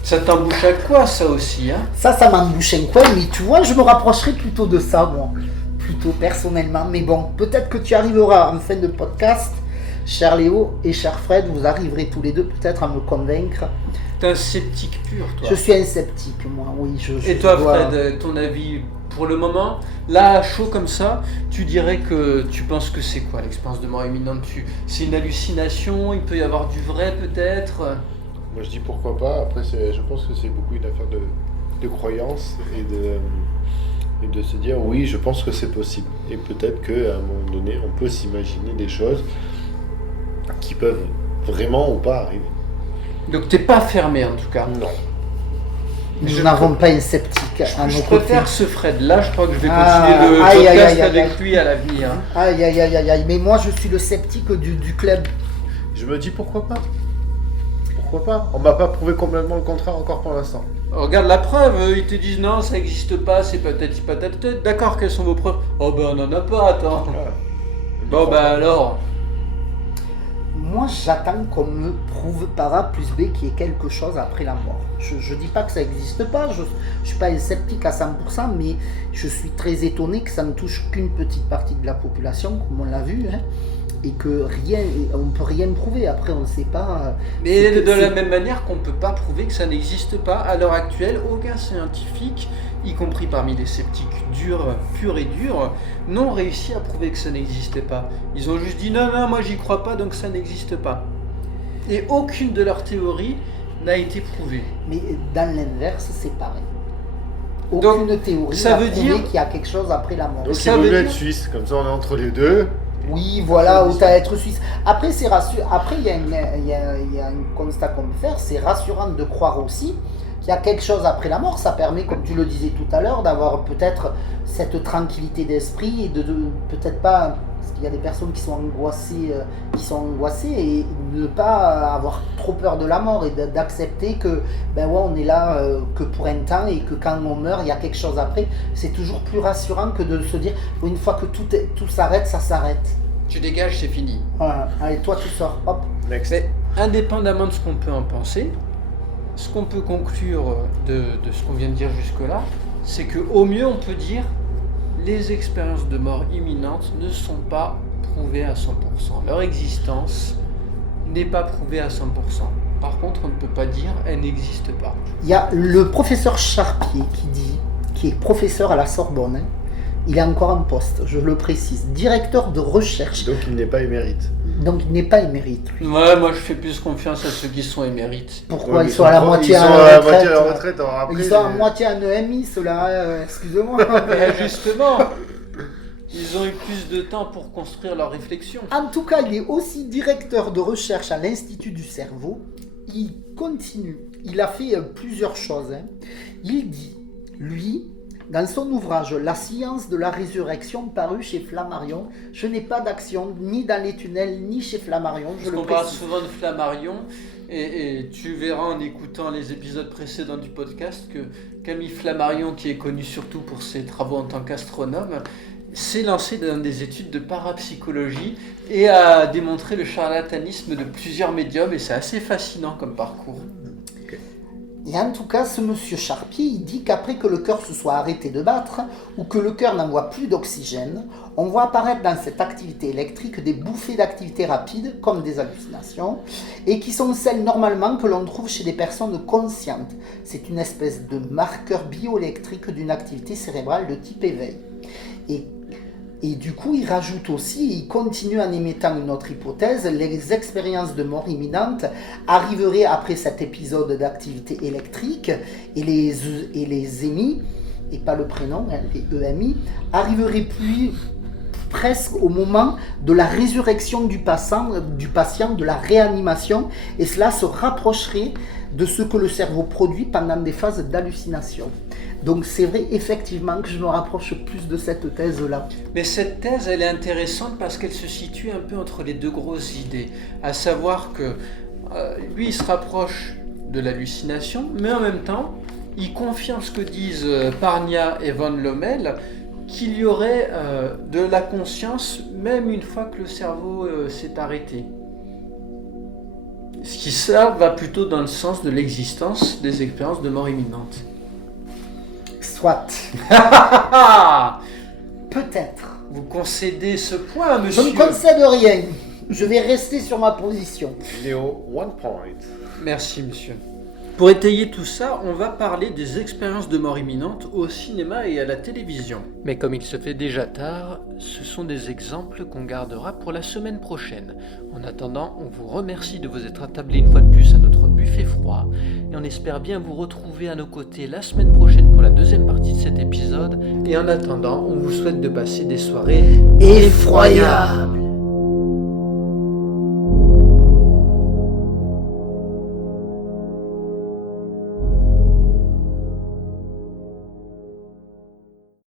Ça t'embouche à quoi ça aussi hein? Ça m'embouche un coin, mais tu vois, je me rapprocherai plutôt de ça, moi. Plutôt personnellement. Mais bon, peut-être que tu arriveras en fin de podcast, cher Léo et cher Fred, vous arriverez tous les deux peut-être à me convaincre. T'es un sceptique pur toi. Je suis un sceptique, moi, oui. Et toi dois- Fred, ton avis pour le moment, là à chaud comme ça, tu dirais que tu penses que c'est quoi l'expérience de mort imminente? C'est une hallucination, il peut y avoir du vrai peut-être? Moi je dis pourquoi pas, après je pense que c'est beaucoup une affaire de croyance et de se dire oui je pense que c'est possible. Et peut-être qu'à un moment donné on peut s'imaginer des choses qui peuvent vraiment ou pas arriver. Donc t'es pas fermé en tout cas. Non. Nous n'avons pas un sceptique à nos Je côtés. préfère ce Fred là, je crois que je vais Ah, continuer le aïe, podcast aïe, aïe, avec aïe. lui à l'avenir. Aïe, aïe, aïe, aïe, aïe. Mais moi, je suis le sceptique du club. Je me dis pourquoi pas. Pourquoi pas? On m'a pas prouvé complètement le contraire encore pour l'instant. Regarde la preuve, ils te disent non, ça n'existe pas, c'est patati patata. D'accord, quelles sont vos preuves? Oh ben on n'en a pas, attends. Bon ben alors. Moi, j'attends qu'on me prouve par A plus B qu'il y ait quelque chose après la mort. Je dis pas que ça n'existe pas, je suis pas un sceptique à 100%, mais je suis très étonné que ça ne touche qu'une petite partie de la population, comme on l'a vu. Hein. et que on peut rien prouver. Après, on ne sait pas. Mais de la même manière qu'on ne peut pas prouver que ça n'existe pas. À l'heure actuelle, aucun scientifique, y compris parmi les sceptiques purs et durs, n'ont réussi à prouver que ça n'existait pas. Ils ont juste dit non, moi j'y crois pas, donc ça n'existe pas. Et aucune de leurs théories n'a été prouvée. Mais dans l'inverse, c'est pareil. Aucune théorie ça n'a veut prouvé dire qu'il y a quelque chose après la mort. Donc Ça il vaut veut mieux dire- être suisse, comme ça on est entre les deux. Oui, voilà, autant être suisse. Après, c'est rassurant. Après, il y a un constat qu'on peut faire, c'est rassurant de croire aussi qu'il y a quelque chose après la mort. Ça permet, comme tu le disais tout à l'heure, d'avoir peut-être cette tranquillité d'esprit et de peut-être pas, parce qu'il y a des personnes qui sont angoissées et ne pas avoir trop peur de la mort et d'accepter que on est là que pour un temps et que quand on meurt, il y a quelque chose après. C'est toujours plus rassurant que de se dire une fois que tout s'arrête, ça s'arrête. Tu dégages, c'est fini. Voilà. Allez, toi tu sors, hop. Next. Mais indépendamment de ce qu'on peut en penser, ce qu'on peut conclure de ce qu'on vient de dire jusque-là, c'est qu'au mieux on peut dire les expériences de mort imminente ne sont pas prouvées à 100%. Leur existence n'est pas prouvée à 100%. Par contre, on ne peut pas dire elle n'existe pas. Il y a le professeur Charpier qui est professeur à la Sorbonne. Hein. Il est encore en poste, je le précise, directeur de recherche. Donc il n'est pas émérite. Donc il n'est pas émérite. Lui. Ouais, moi je fais plus confiance à ceux qui sont émérites. Pourquoi Ouais, ils sont à la moitié ils sont à à la la moitié à la retraite. retraite. Alors après, Ils sont à moitié à EMI, ceux-là, excusez-moi. Et justement, ils ont eu plus de temps pour construire leurs réflexions. En tout cas, il est aussi directeur de recherche à l'Institut du cerveau. Il continue. Il a fait plusieurs choses. Hein. Il dit, lui, dans son ouvrage La science de la résurrection paru chez Flammarion, je n'ai pas d'action ni dans les tunnels ni chez Flammarion. Je Parce le qu'on parle précise. souvent de Flammarion, et tu verras en écoutant les épisodes précédents du podcast que Camille Flammarion, qui est connu surtout pour ses travaux en tant qu'astronome, s'est lancé dans des études de parapsychologie et a démontré le charlatanisme de plusieurs médiums, et c'est assez fascinant comme parcours. Et en tout cas, ce monsieur Charpier, il dit qu'après que le cœur se soit arrêté de battre, ou que le cœur n'envoie plus d'oxygène, on voit apparaître dans cette activité électrique des bouffées d'activité rapide, comme des hallucinations, et qui sont celles normalement que l'on trouve chez des personnes conscientes. C'est une espèce de marqueur bioélectrique d'une activité cérébrale de type éveil. Et du coup, il rajoute aussi, il continue en émettant une autre hypothèse, les expériences de mort imminente arriveraient après cet épisode d'activité électrique et les EMI, et pas le prénom, hein, les EMI, arriveraient presque au moment de la résurrection du patient, de la réanimation, et cela se rapprocherait de ce que le cerveau produit pendant des phases d'hallucination. Donc c'est vrai effectivement que je me rapproche plus de cette thèse-là. Mais cette thèse, elle est intéressante parce qu'elle se situe un peu entre les deux grosses idées, à savoir que lui, il se rapproche de l'hallucination, mais en même temps, il confirme ce que disent Parnia et von Lommel, qu'il y aurait de la conscience même une fois que le cerveau s'est arrêté. Ce qui ça va plutôt dans le sens de l'existence des expériences de mort imminente. Soit. Ah, Peut-être. vous concédez ce point, Je monsieur. ne concède rien. Je vais rester sur ma position. Léo, 1 point. Merci, monsieur. Pour étayer tout ça, on va parler des expériences de mort imminente au cinéma et à la télévision. Mais comme il se fait déjà tard, ce sont des exemples qu'on gardera pour la semaine prochaine. En attendant, on vous remercie de vous être attablé une fois de plus à notre buffet froid et on espère bien vous retrouver à nos côtés la semaine prochaine pour la deuxième partie de cet épisode. Et en attendant, on vous souhaite de passer des soirées Effroyable.